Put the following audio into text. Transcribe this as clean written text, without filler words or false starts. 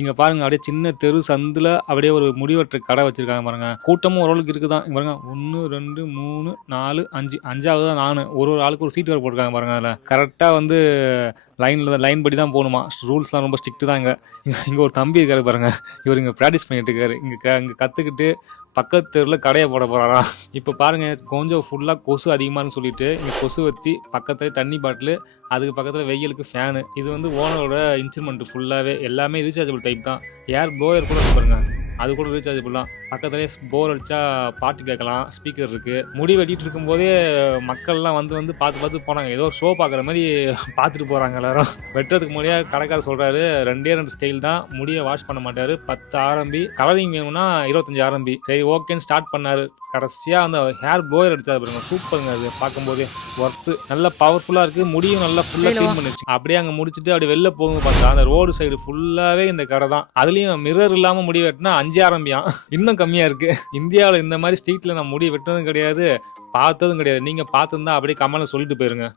இங்க பாருங்க அப்படியே சின்ன தெரு சந்துல அப்படியே ஒரு முடிவெட்டுற கடை வச்சிருக்காங்க பாருங்க. கூட்டமும் ஓரளவுக்கு இருக்குதான். இங்க பாருங்க 1, 2, 3, 4, 5 5வது தான் நானு. ஒரு ஆளுக்கு ஒரு சீட் வேற போட்டுருக்காங்க பாருங்க அதில. கரெக்ட்டா வந்து லைன் படி தான் போணுமா. ரூல்ஸ்லாம் ரொம்ப ஸ்ட்ரிக்ட் தான் இங்க. இங்க ஒரு தம்பி இருக்காரு பாருங்க. இவரு இங்க பிராக்டிஸ் பண்ணிட்டு இருக்காரு. இங்க கத்துக்கிட்டு பக்கத்து தெருல கடைய போட போறாராம். இப்ப பாருங்க கொஞ்சம் ஃபுல்லா கொசு அதிகமான்னு சொல்லிட்டு இங்க கொசுவத்தி பக்கத்துல தண்ணி பாட்டிலு அதுக்கு பக்கத்துல வெயிலுக்கு ஃபேனு. இது வந்து ஓனரோட இன்ஸ்ட்ருமெண்ட் ஃபுல்லாவே எல்லாமே ரீசார்ஜபிள் டைப் தான். ஏர் ப்ளோயர் கூட இருக்கு பாருங்க. அது கூட ரீசார்ஜபிள் தான். பக்கத்துலேயே போர் அடிச்சா பாட்டு கேட்கலாம். ஸ்பீக்கர் இருக்கு. முடி வெட்டிட்டு இருக்கும்போதே மக்கள்லாம் வந்து பார்த்து போனாங்க. ஏதோ ஷோ பார்க்குற மாதிரி பார்த்துட்டு போறாங்க எல்லாரும். வெட்டுறதுக்கு முன்னாடியே கடைக்காரர் சொல்றாரு 2 ஸ்டைல் தான். முடியை வாஷ் பண்ண மாட்டாரு. 10 ஆரம்பி கலரிங் வேணும்னா 25 ஆரம்பி. சரி ஓகேன்னு ஸ்டார்ட் பண்ணாரு. கடைசியா அந்த ஹேர் ப்ளோயர் அடிச்சாரு பாருங்க. சூப்பருங்க அது பார்க்கும்போதே ஒர்த்து. நல்ல பவர்ஃபுல்லா இருக்கு. முடியும் நல்லா ஃபுல்லா க்ளீன் பண்ணிச்சு. அப்படியே அங்க முடிச்சுட்டு அப்படியே வெளில போகும் பார்த்தா அந்த ரோடு சைடு ஃபுல்லாவே இந்த கடை தான். அதுலயும் மிரர் இல்லாம முடி வெட்டினா 5 ஆரம்பியாம். இன்னும் கம்மியா இருக்கு. இந்தியாவில் இந்த மாதிரி ஸ்ட்ரீட்ல நான் முடி வெட்டினதும் கிடையாது, பார்த்ததும் கிடையாது. நீங்க பார்த்துருந்தா அப்படியே கமெண்ட்ல சொல்லிட்டு போயிருங்க.